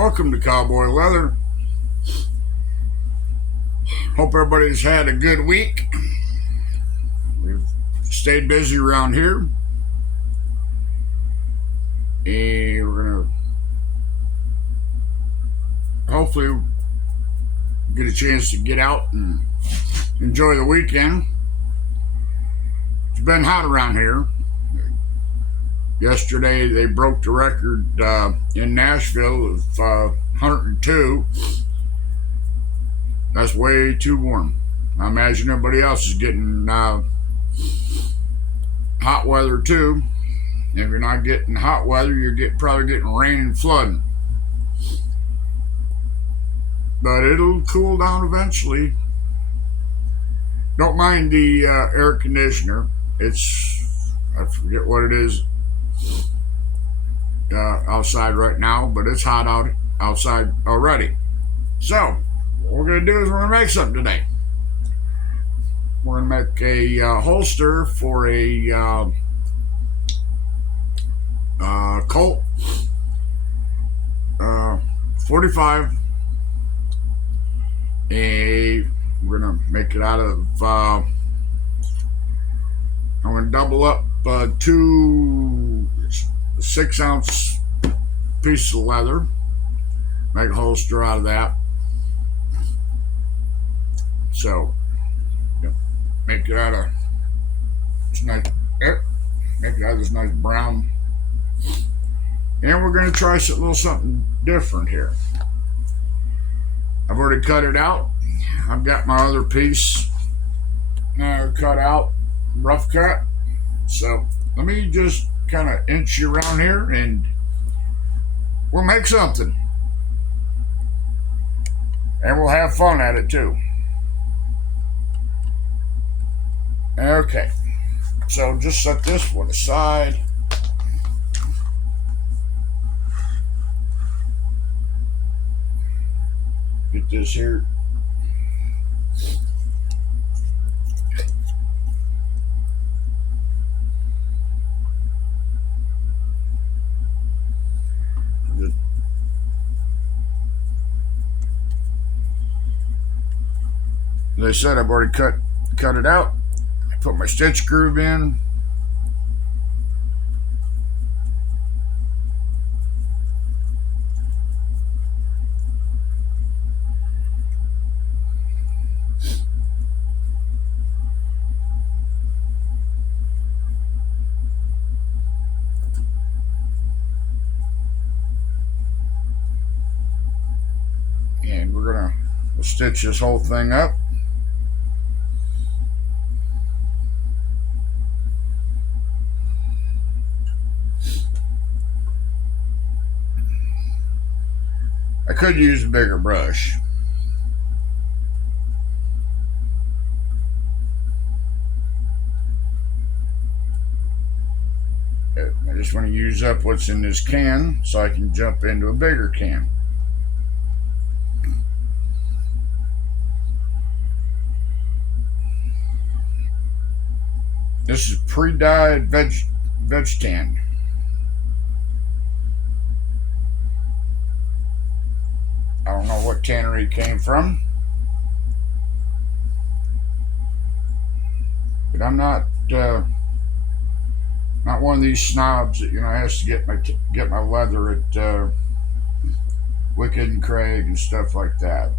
Welcome to Cowboy Leather. Hope everybody's had a good week. We've stayed busy around here. And we're going to hopefully get a chance to get out and enjoy the weekend. It's been hot around here. Yesterday they broke the record in Nashville of 102. That's way too warm. I imagine everybody else is getting hot weather too. If you're not getting hot weather, you're probably getting rain and flooding. But it'll cool down eventually. Don't mind the air conditioner. I forget what it is outside right now, but it's hot outside already. So, what we're going to do is we're going to make something today. We're going to make a holster for a Colt 45. We're going to make it out of, I'm going to double up 2 6-ounce pieces of leather. Make a holster out of that. So, make it out of this nice, make it out of this nice brown. And we're going to try a little something different here. I've already cut it out. I've got my other piece cut out, rough cut. So let me just kind of inch you around here and we'll make something. And we'll have fun at it too. Okay, so just set this one aside. Get this here. As I said, I've already cut it out. I put my stitch groove in. And we'll stitch this whole thing up. I could use a bigger brush. I just want to use up what's in this can so I can jump into a bigger can. This is pre-dyed veg tan. I don't know what tannery it came from, but I'm not one of these snobs that has to get my leather at Wicked and Craig and stuff like that.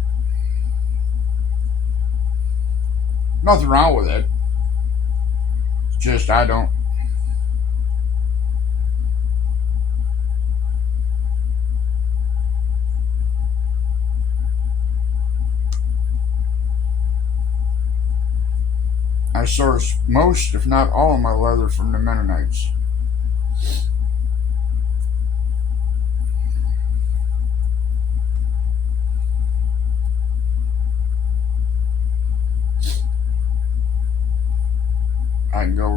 Nothing wrong with it. It's just I don't. I source most, if not all, of my leather from the Mennonites. I can go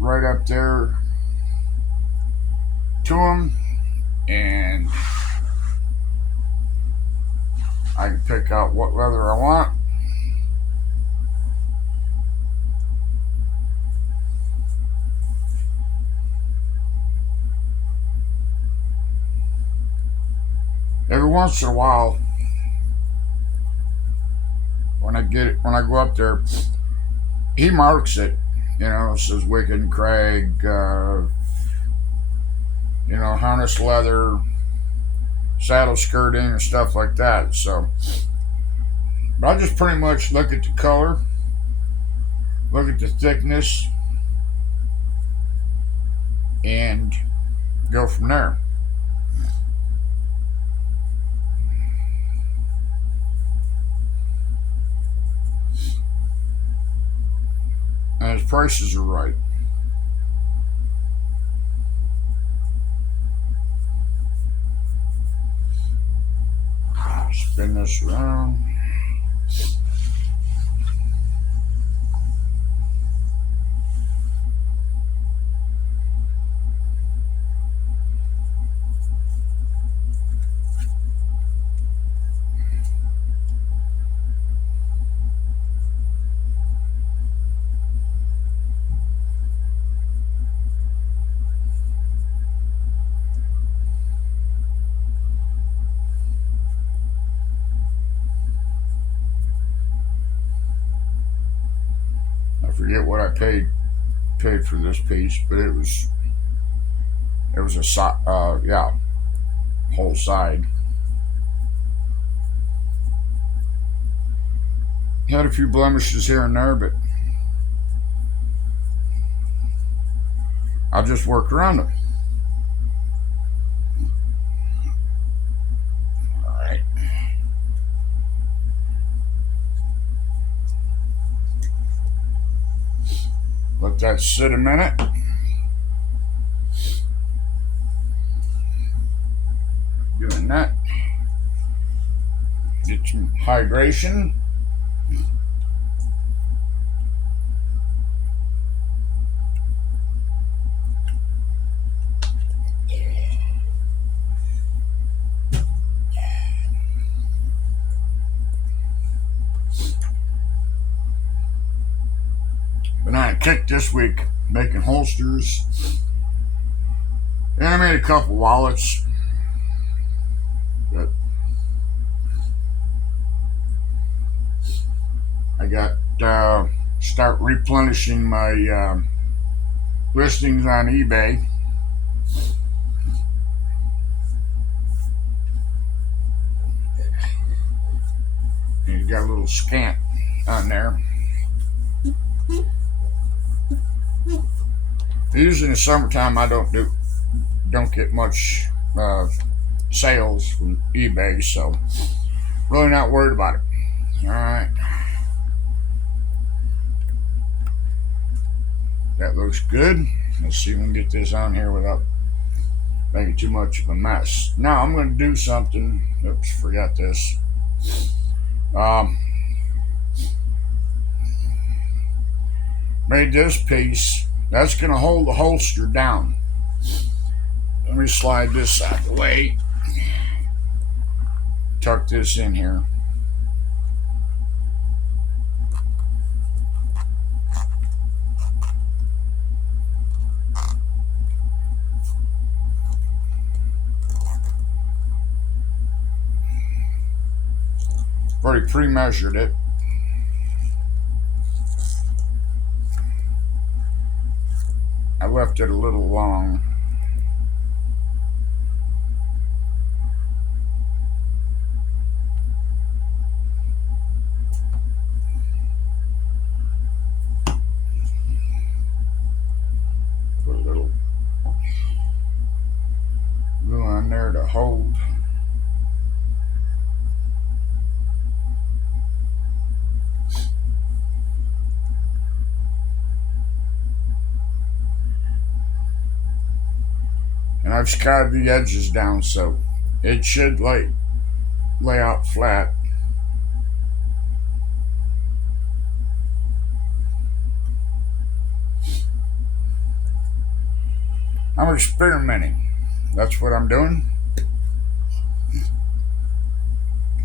right up there to them, and I can pick out what leather I want. once in a while, when I go up there, he marks it. It says Wicked Craig, harness leather, saddle skirting, and stuff like that. So, but I just pretty much look at the color, look at the thickness, and go from there. And his prices are right. Spin this around. I forget what I paid for this piece, but it was a whole side. Had a few blemishes here and there, but I'll just work around them. All right. Let that sit a minute. Doing that. Get some hydration. Been on a kick this week making holsters. And I made a couple wallets. But I got start replenishing my listings on eBay. And you got a little scant on there. Usually in the summertime, I don't get much sales from eBay, so really not worried about it. All right, that looks good. Let's see if we can get this on here without making too much of a mess. Now I'm going to do something. Oops, forgot this. Made this piece. That's going to hold the holster down. Let me slide this out of the way. Tuck this in here. Already pre-measured it. I left it a little long. Put a little glue on there to hold. And I've scarred the edges down so it should lay out flat. I'm experimenting. That's what I'm doing.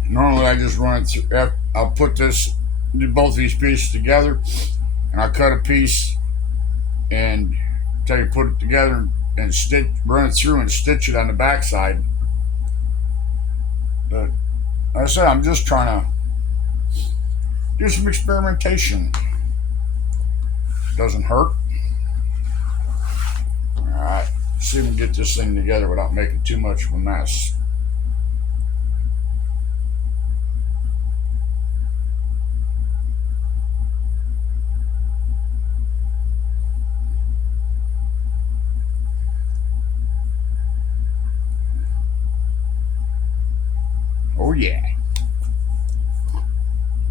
Normally I just run it through. I'll put both these pieces together, and I'll cut a piece and put it together and run it through and stitch it on the back side. Like I said, I'm just trying to do some experimentation. Doesn't hurt. Alright, see if we can get this thing together without making too much of a mess. Oh yeah.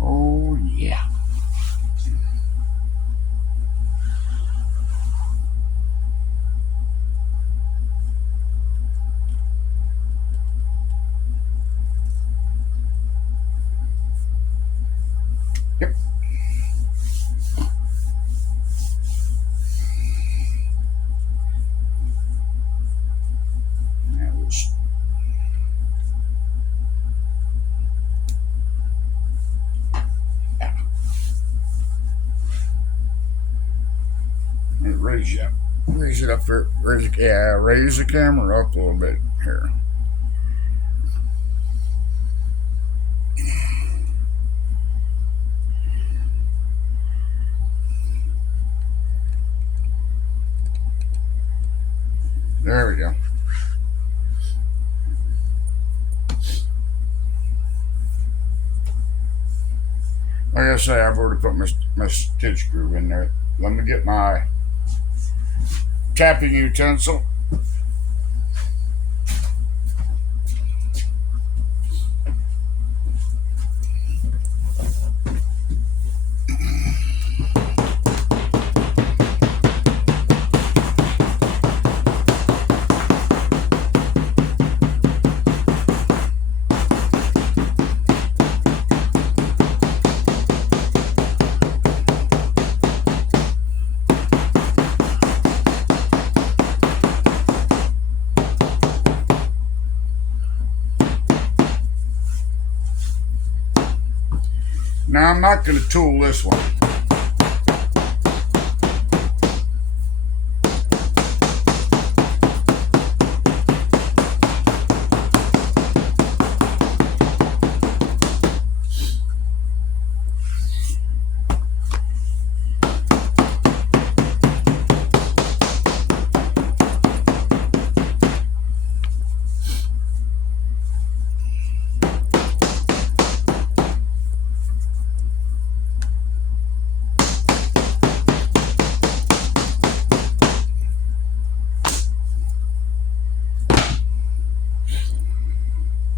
Oh yeah. Yep. That was. Yeah. Raise you up. Raise it up there. Raise the camera up a little bit here. There we go. Like I say, I've already put my stitch groove in there. Let me get my tapping utensil. Now I'm not going to tool this one.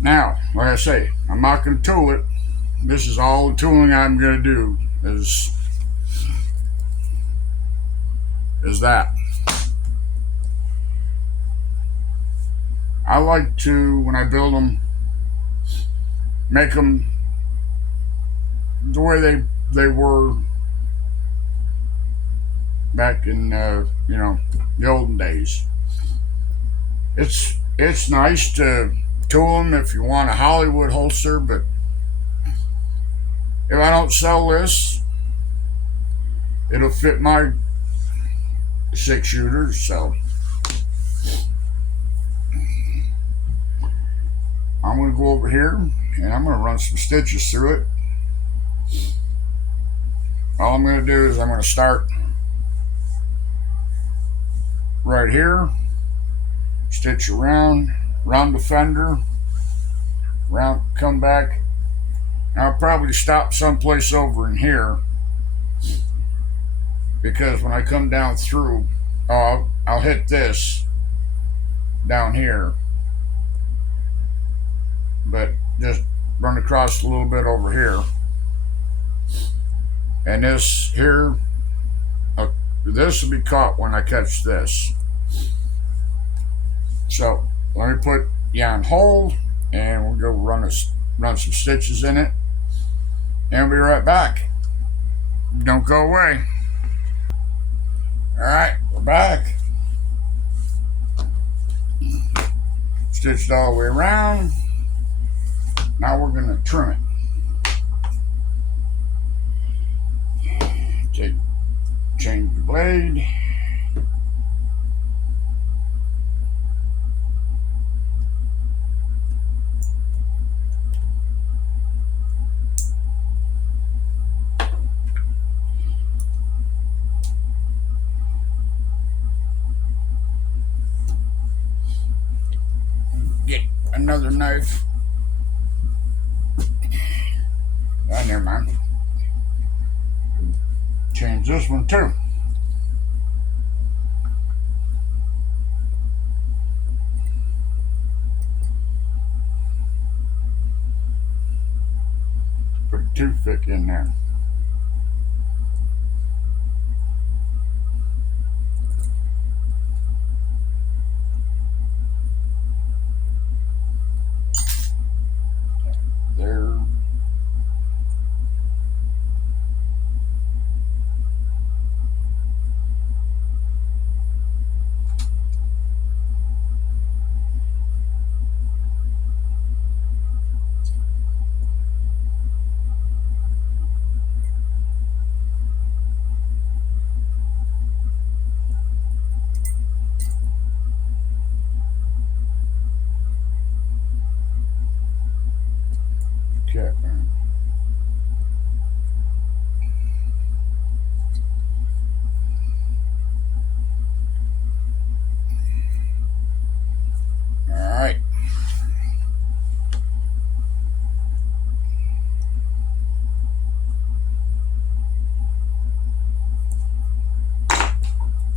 Now, like I say, I'm not going to tool it. This is all the tooling I'm going to do is that. I like to, when I build them, make them the way they were back in the olden days. It's nice to tool them if you want a Hollywood holster, but if I don't sell this, it'll fit my 6-shooter. So I'm going to go over here and I'm going to run some stitches through it. All I'm going to do is I'm going to start right here, stitch around the fender, come back. I'll probably stop someplace over in here because when I come down through, I'll hit this down here, but just run across a little bit over here. And this here, this will be caught when I catch this. So let me put you on hold, and we'll go run some stitches in it, and we'll be right back. Don't go away. All right, we're back. Stitched all the way around. Now we're going to trim it. Change the blade. another knife. Ah, never mind. Change this one too. Put a toothpick in there. There. Okay. Alright.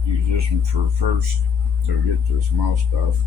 Use this one for first to get to the small stuff.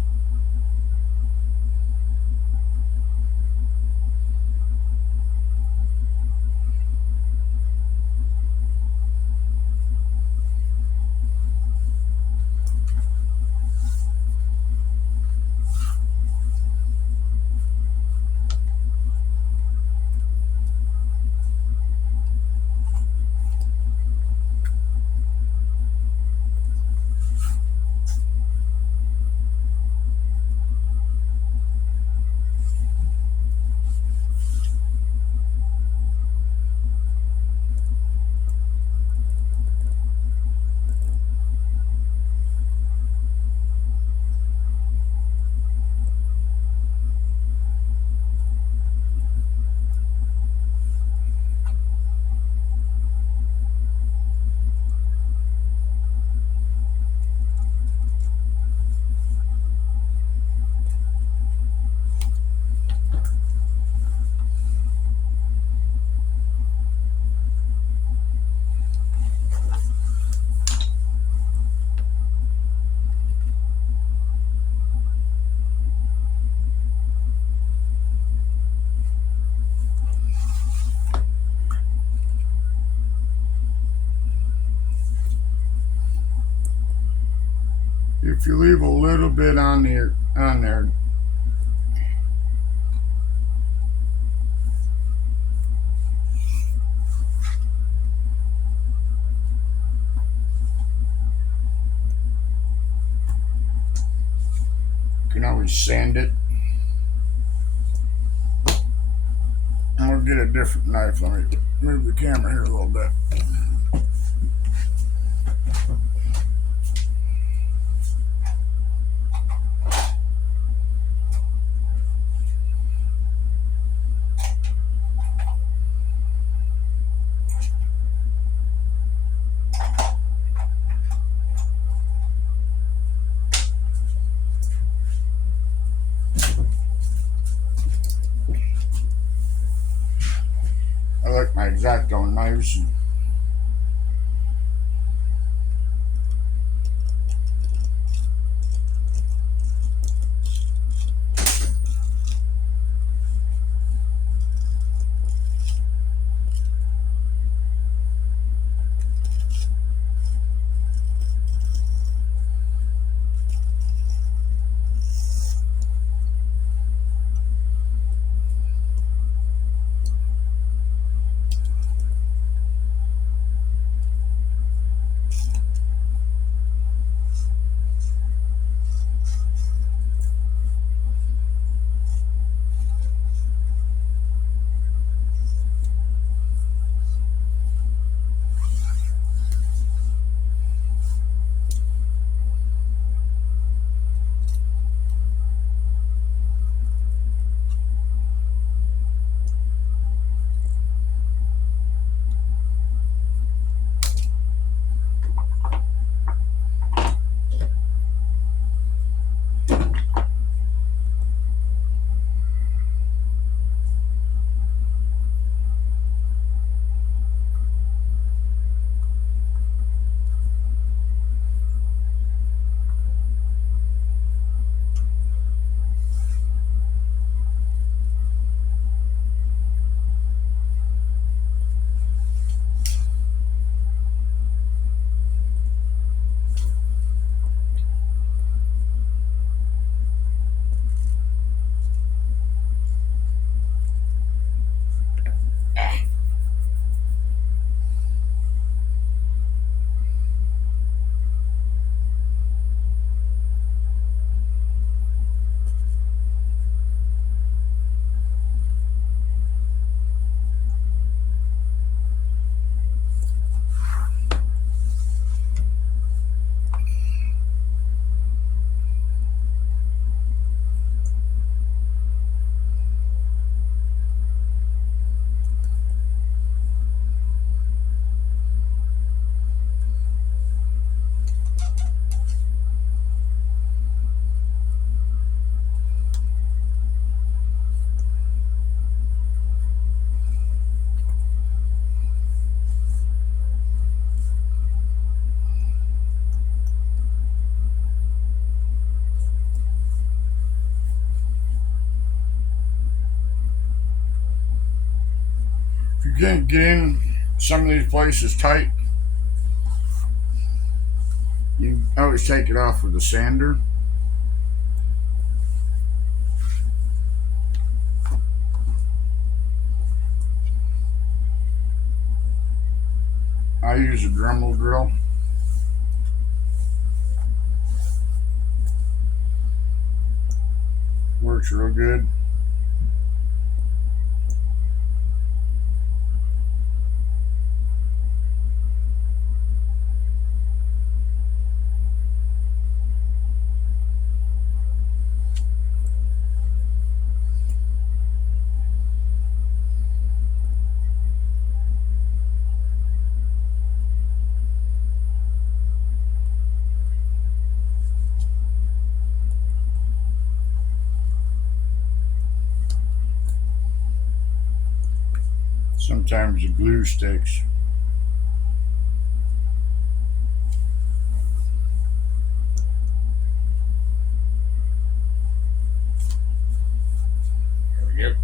If you leave a little bit on there, you can always sand it. I'm gonna get a different knife. Let me move the camera here a little bit. I like my X-Acto knives. you can't get in some of these places tight, you always take it off with a sander. I use a Dremel drill. Works real good. Sometimes the glue sticks. There we go.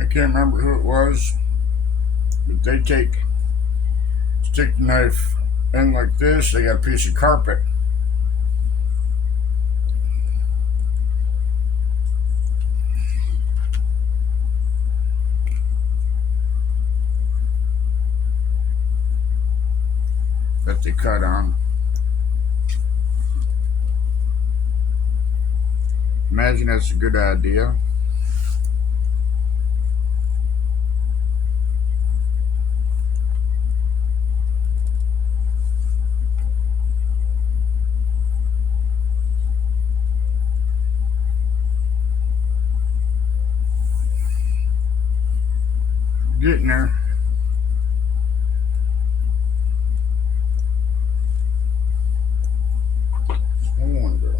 I can't remember who it was, but they stick the knife in like this. They got a piece of carpet. That they cut on. Imagine that's a good idea. Getting there. I wonder.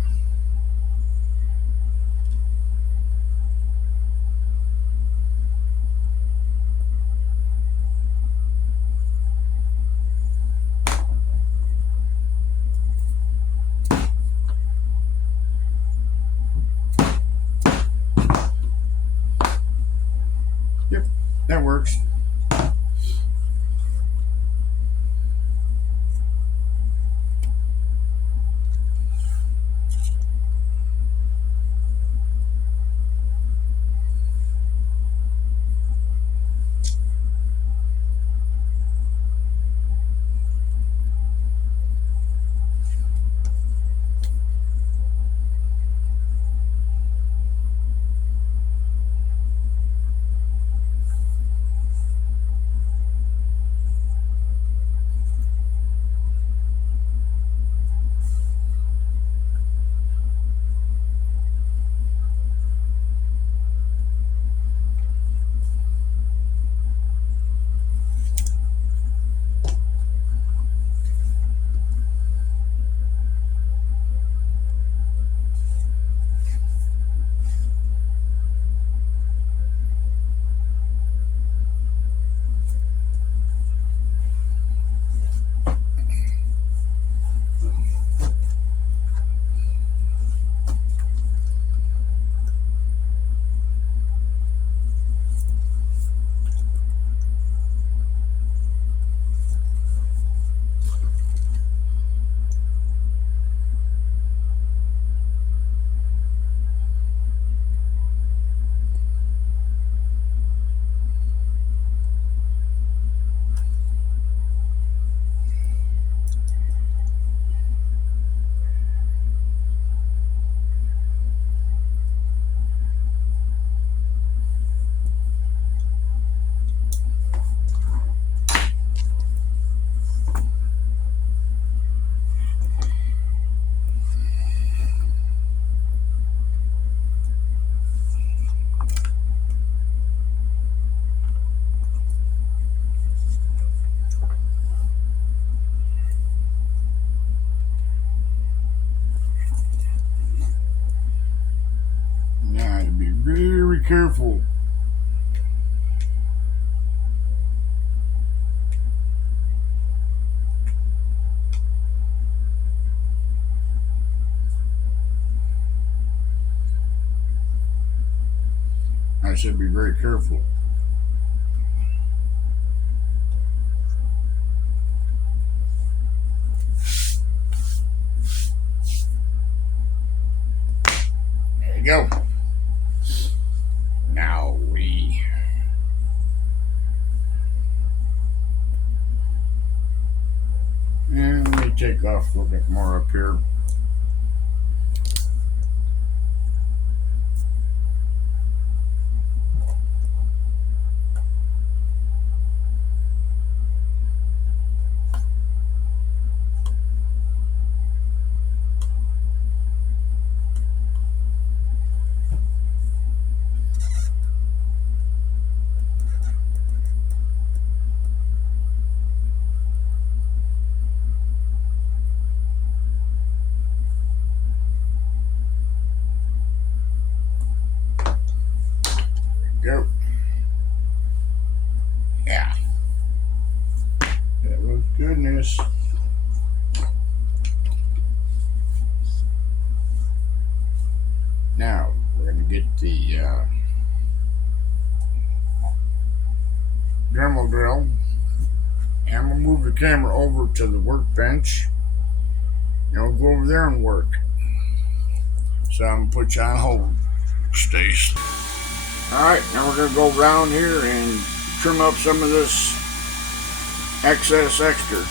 Yep, that works. careful. I said be very careful. There you go. Now and let me take off a little bit more up here. Go. Yeah. That was goodness. Now we're going to get the Dremel drill, and I'm going to move the camera over to the workbench, and we'll go over there and work. So I'm going to put you on hold, Stace. Alright, now we're going to go around here and trim up some of this excess extra.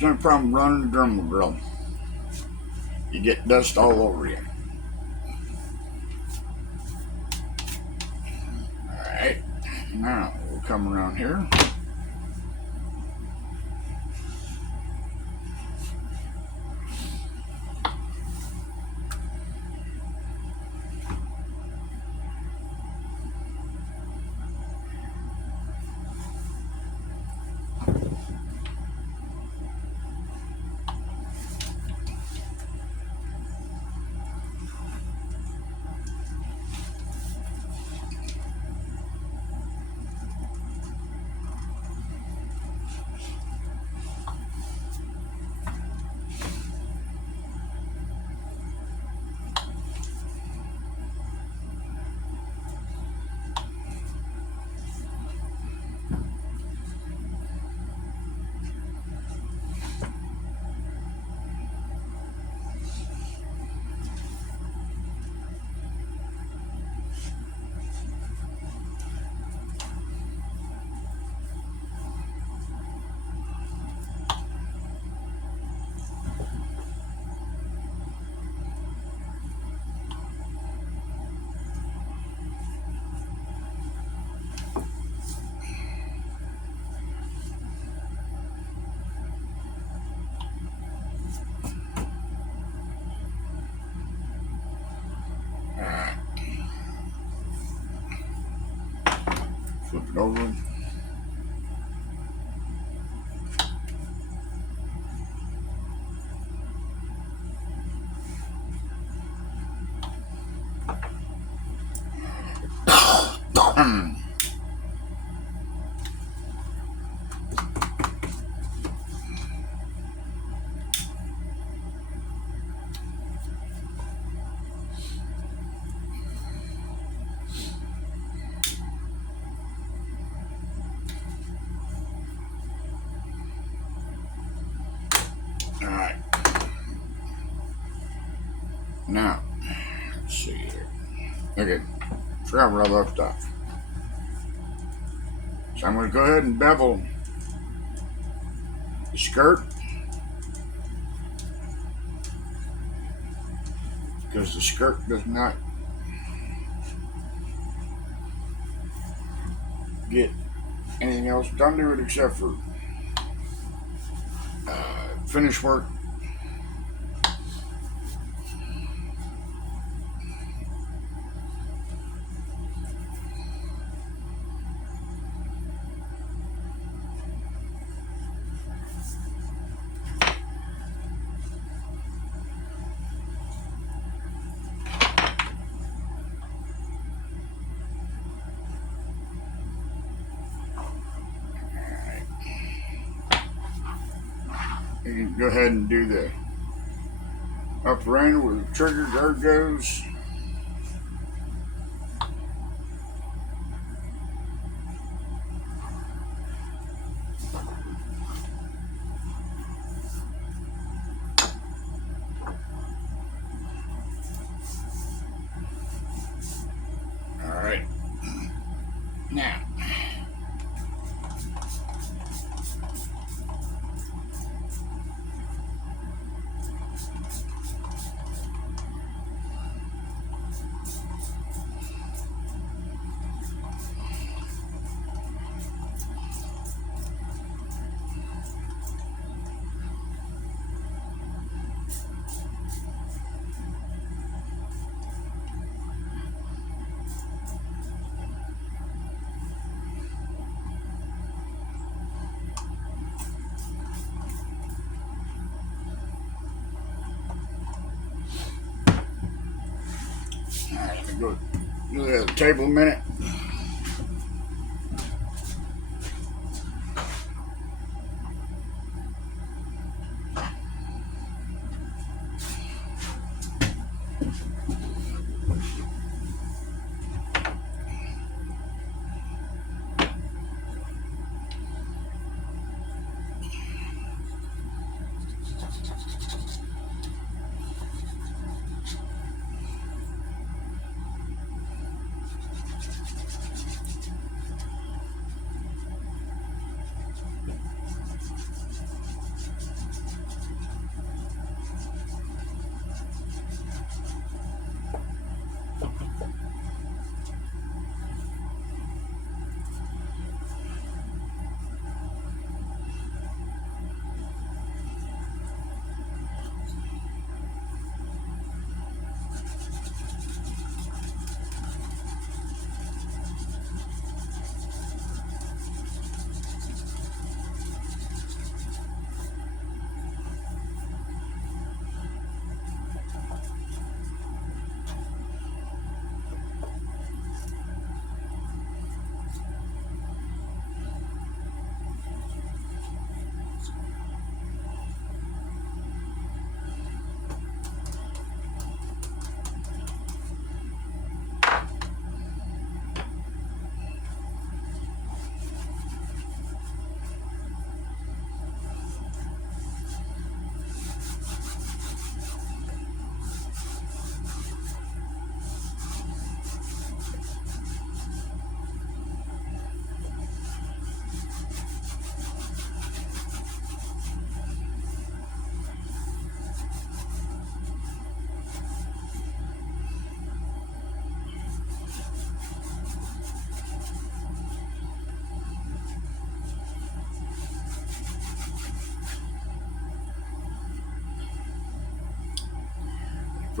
the only problem running the Dremel drill. You get dust all over you. Alright, now we'll come around here. Flip it over. Alright. Now, let's see here. Okay, forgot where I left off. So I'm going to go ahead and bevel the skirt, because the skirt does not get anything else done to it except for finish work. You can go ahead and do the upper end where the trigger guard goes. Alright. Now, go to the table a minute.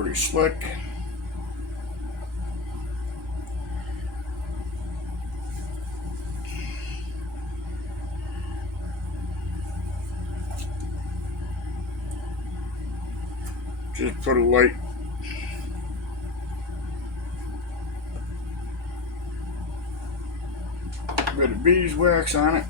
pretty slick. Just put a light bit of beeswax on it.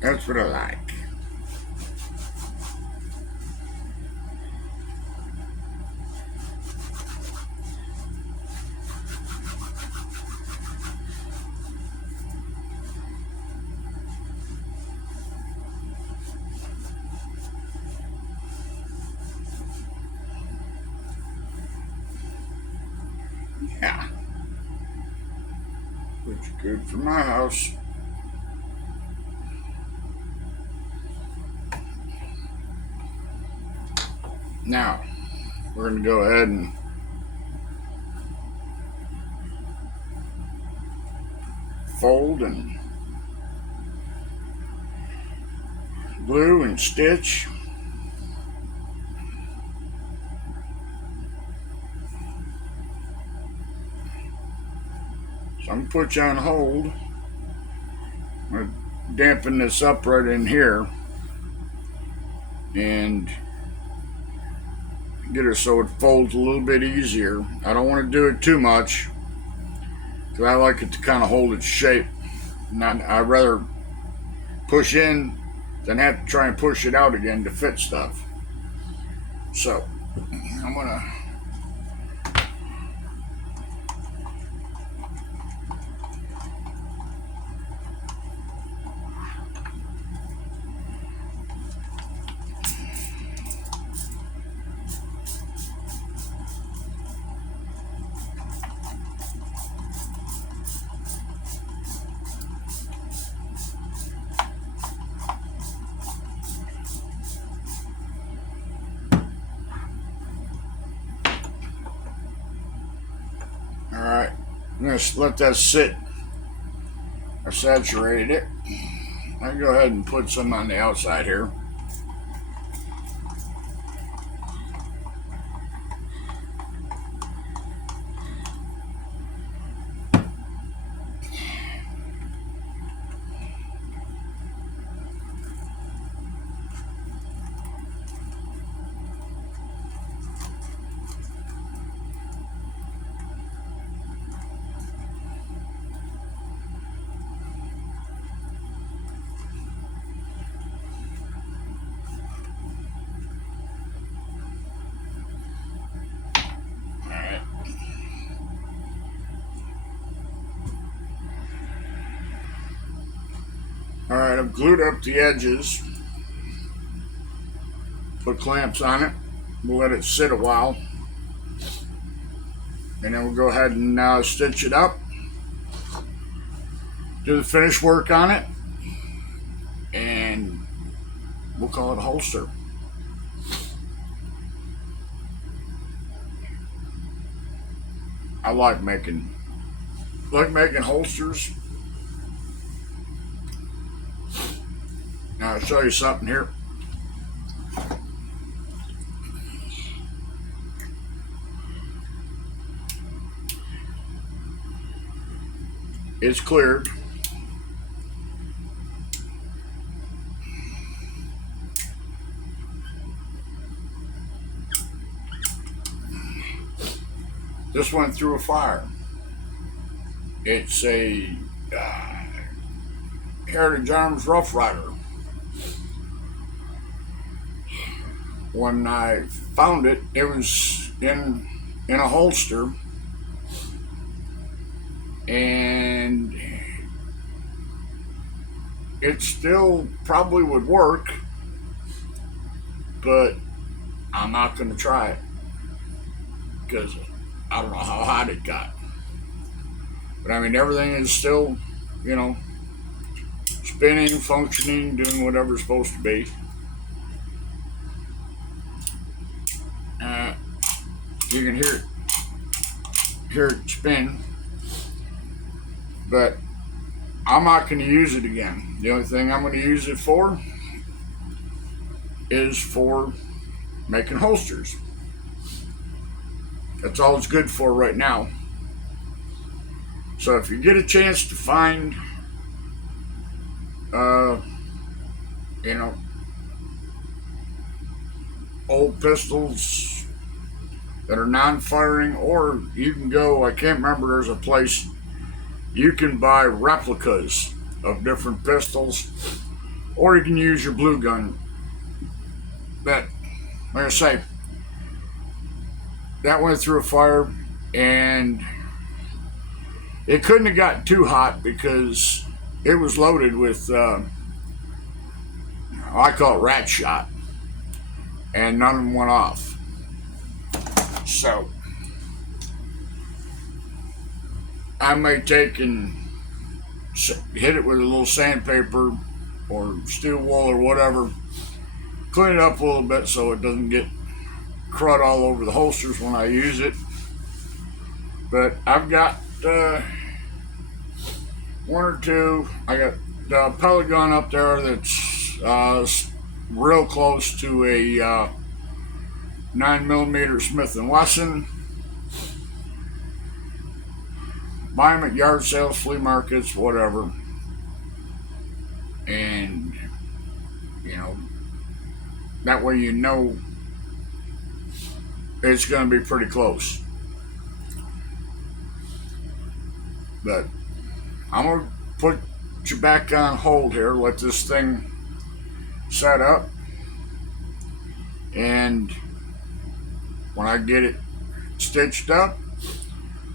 That's what I like. Yeah. Looks good for my house. Now, we're going to go ahead and fold and glue and stitch. So I'm going to put you on hold. I'm going to dampen this up right in here and get it so it folds a little bit easier. I don't want to do it too much because I like it to kind of hold its shape. I'd rather push in than have to try and push it out again to fit stuff. So I'm gonna just let that sit. I saturated it. I'll go ahead and put some on the outside here. Alright, I've glued up the edges. Put clamps on it. We'll let it sit a while. And then we'll go ahead and stitch it up. Do the finish work on it. And we'll call it a holster. I like making holsters. Now I'll show you something here. It's cleared. This went through a fire. It's a Heritage Arms Rough Rider. When I found it, it was in a holster, and it still probably would work, but I'm not going to try it because I don't know how hot it got. But I mean, everything is still, you know, spinning, functioning, doing whatever it's supposed to be. Uh, you can hear it spin, but I'm not going to use it again. The only thing I'm going to use it for is for making holsters. That's all it's good for right now. So if you get a chance to find, uh, you know, old pistols that are non-firing, or you can go, I can't remember, there's a place you can buy replicas of different pistols, or you can use your blue gun. But, like I say, that went through a fire, and it couldn't have gotten too hot because it was loaded with, I call it rat shot, and none of them went off. So, I may take and hit it with a little sandpaper or steel wool or whatever, clean it up a little bit so it doesn't get crud all over the holsters when I use it. But I've got one or two. I got the pellet gun up there that's real close to a 9mm Smith & Wesson. Buy them at yard sales, flea markets, whatever. And, you know, that way you know it's going to be pretty close. But I'm going to put you back on hold here, let this thing set up. And when I get it stitched up,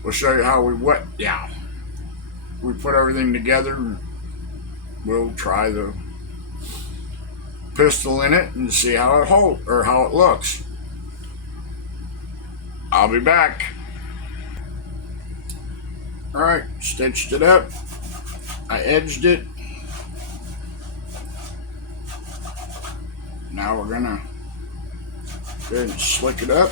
we'll show you how we put everything together, and we'll try the pistol in it and see how it holds or how it looks. I'll be back. Alright, stitched it up. I edged it. Now we're gonna go ahead and slick it up.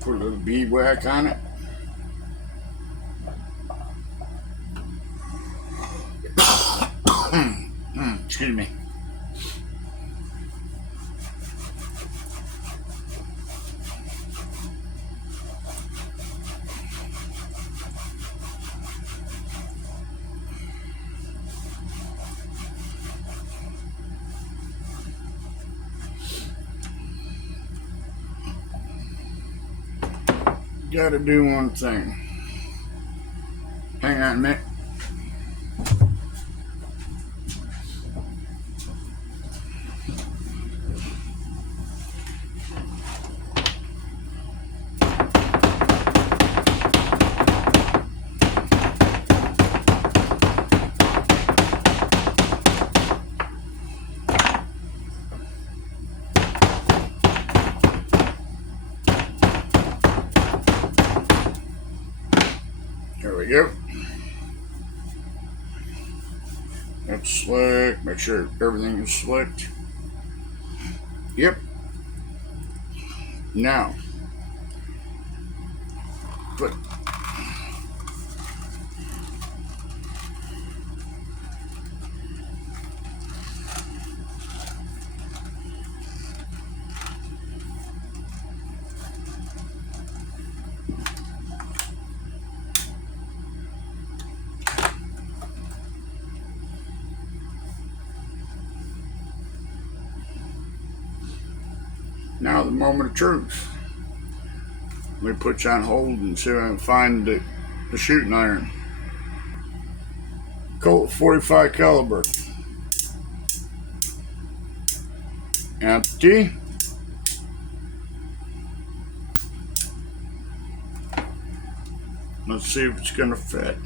Put a little bead wax on it. Excuse me. Gotta do one thing. Hang on a minute. There we go. That's slick. Make sure everything is slicked. Yep. Now, put Now the moment of truth. Let me put you on hold and see if I can find the shooting iron. Colt 45 caliber. Empty. Let's see if it's gonna fit.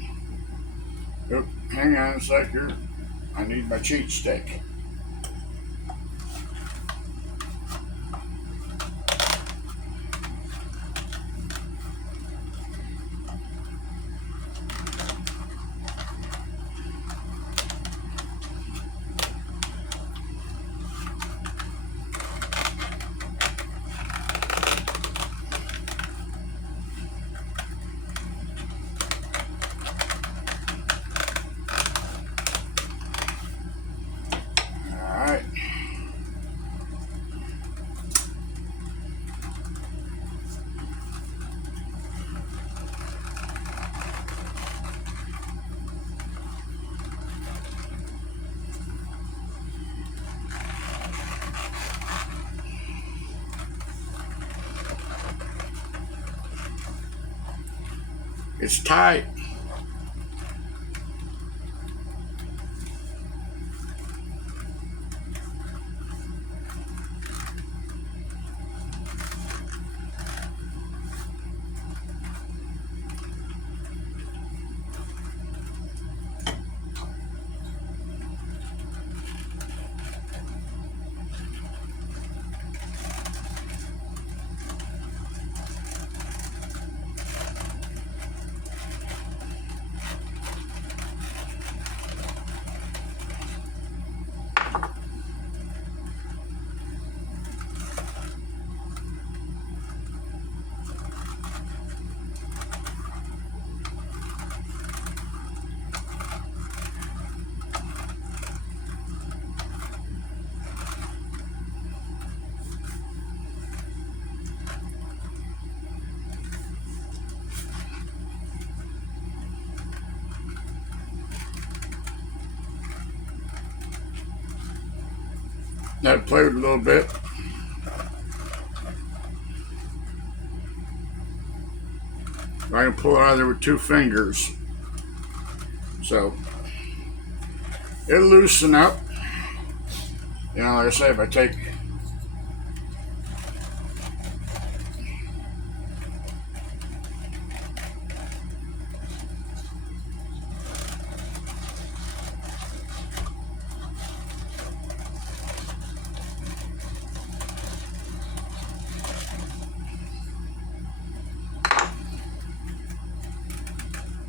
Oh, hang on a sec here. I need my cheat stick. Alright. It's tight. That played a little bit. I can pull it out of there with 2 fingers. So it'll loosen up. You know, like I say, if I take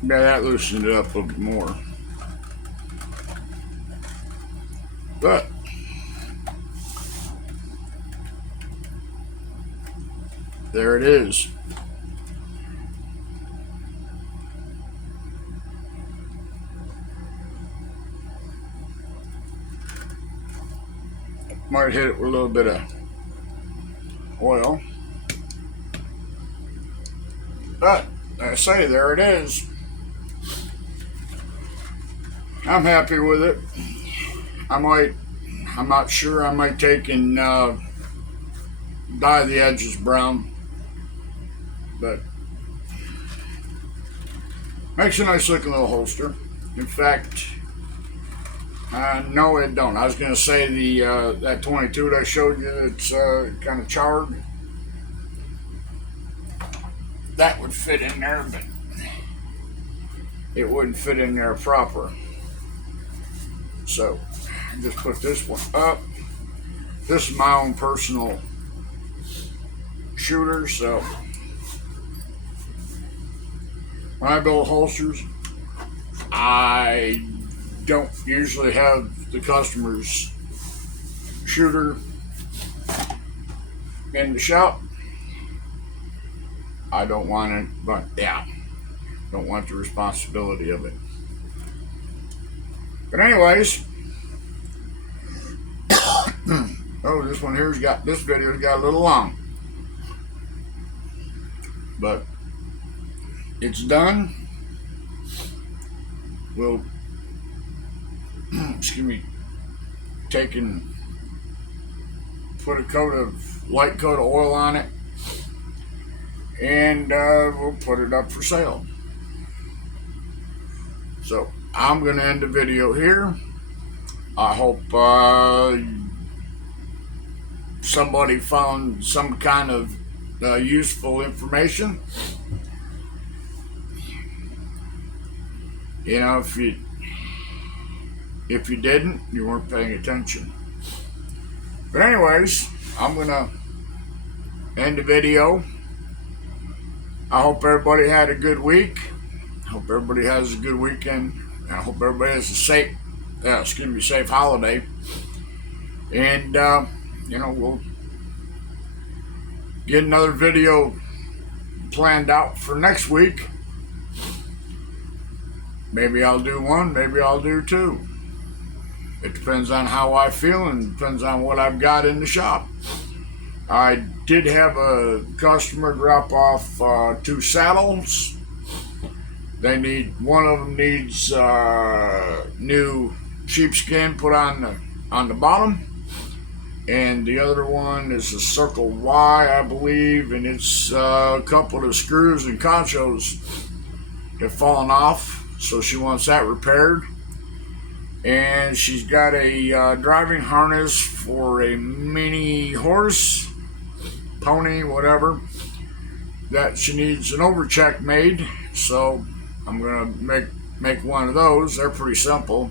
yeah, that loosened it up a little bit more. But there it is. Might hit it with a little bit of oil. But like I say, there it is. I'm happy with it. I'm not sure, I might take and dye the edges brown, but makes a nice looking little holster. In fact, no it don't. I was going to say that 22 that I showed you that's kind of charred, that would fit in there, but it wouldn't fit in there proper. So I just put this one up. This is my own personal shooter, so when I build holsters, I don't usually have the customer's shooter in the shop. I don't want it, but yeah, don't want the responsibility of it. But anyways, oh, this video's got a little long, but it's done. We'll, excuse me, taking put a light coat of oil on it, and we'll put it up for sale. So I'm going to end the video here. I hope somebody found some kind of useful information. You know, if you didn't, you weren't paying attention. But anyways, I'm gonna end the video. I hope everybody had a good week. I hope everybody has a good weekend. I hope everybody has a safe holiday. And you know, we'll get another video planned out for next week. Maybe I'll do one, maybe I'll do two. It depends on how I feel and depends on what I've got in the shop. I did have a customer drop off 2 saddles. One of them needs new sheepskin put on the bottom, and the other one is a Circle Y, I believe, and it's a couple of screws and conchos have fallen off. So she wants that repaired, and she's got a driving harness for a mini horse, pony, whatever, that she needs an overcheck made. So I'm gonna make one of those. They're pretty simple.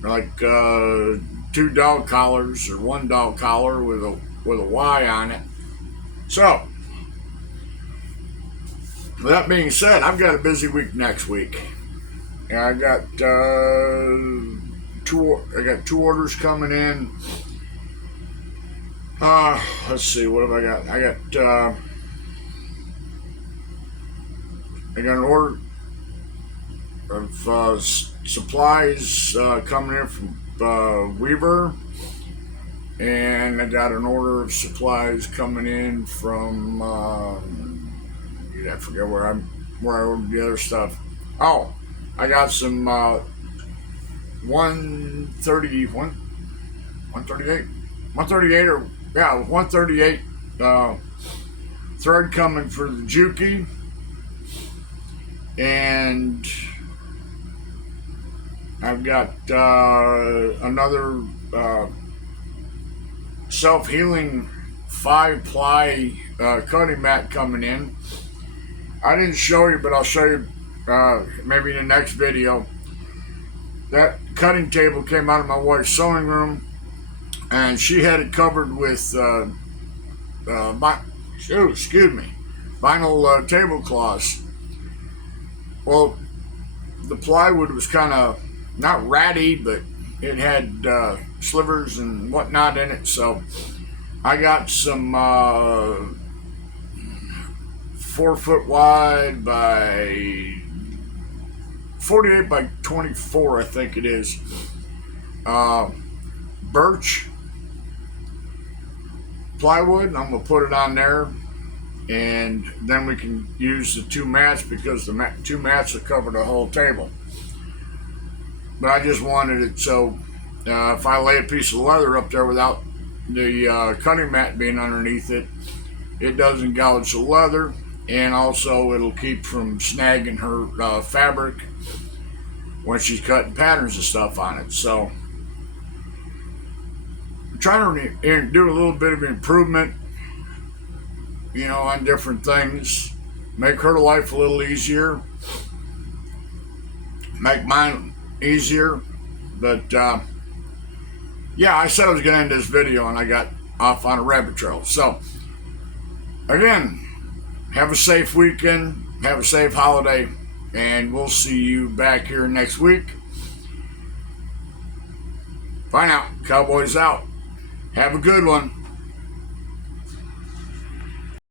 They're like 2 dog collars or 1 dog collar with a Y on it. So with that being said, I've got a busy week next week. And I got 2 orders coming in. Let's see, what have I got? I got an order of supplies coming in from Weaver, and I got an order of supplies coming in from I forget where I ordered the other stuff. Oh, I got some 138 thread coming for the Juki, and I've got another self-healing 5-ply cutting mat coming in. I didn't show you, but I'll show you maybe in the next video. That cutting table came out of my wife's sewing room, and she had it covered with vinyl tablecloths. Well, the plywood was kind of not ratty, but it had slivers and whatnot in it. So I got some 4 foot wide by 48 by 24, I think it is, birch plywood, and I'm going to put it on there, and then we can use the 2 mats, because the 2 mats will cover the whole table. But I just wanted it so if I lay a piece of leather up there without the cutting mat being underneath it, it doesn't gouge the leather, and also it'll keep from snagging her fabric when she's cutting patterns and stuff on it. So I'm trying to do a little bit of improvement, you know, on different things, make her life a little easier, make mine easier. But yeah, I said I was going to end this video, and I got off on a rabbit trail. So again, have a safe weekend, have a safe holiday, and we'll see you back here next week. Bye now. Cowboys out. Have a good one.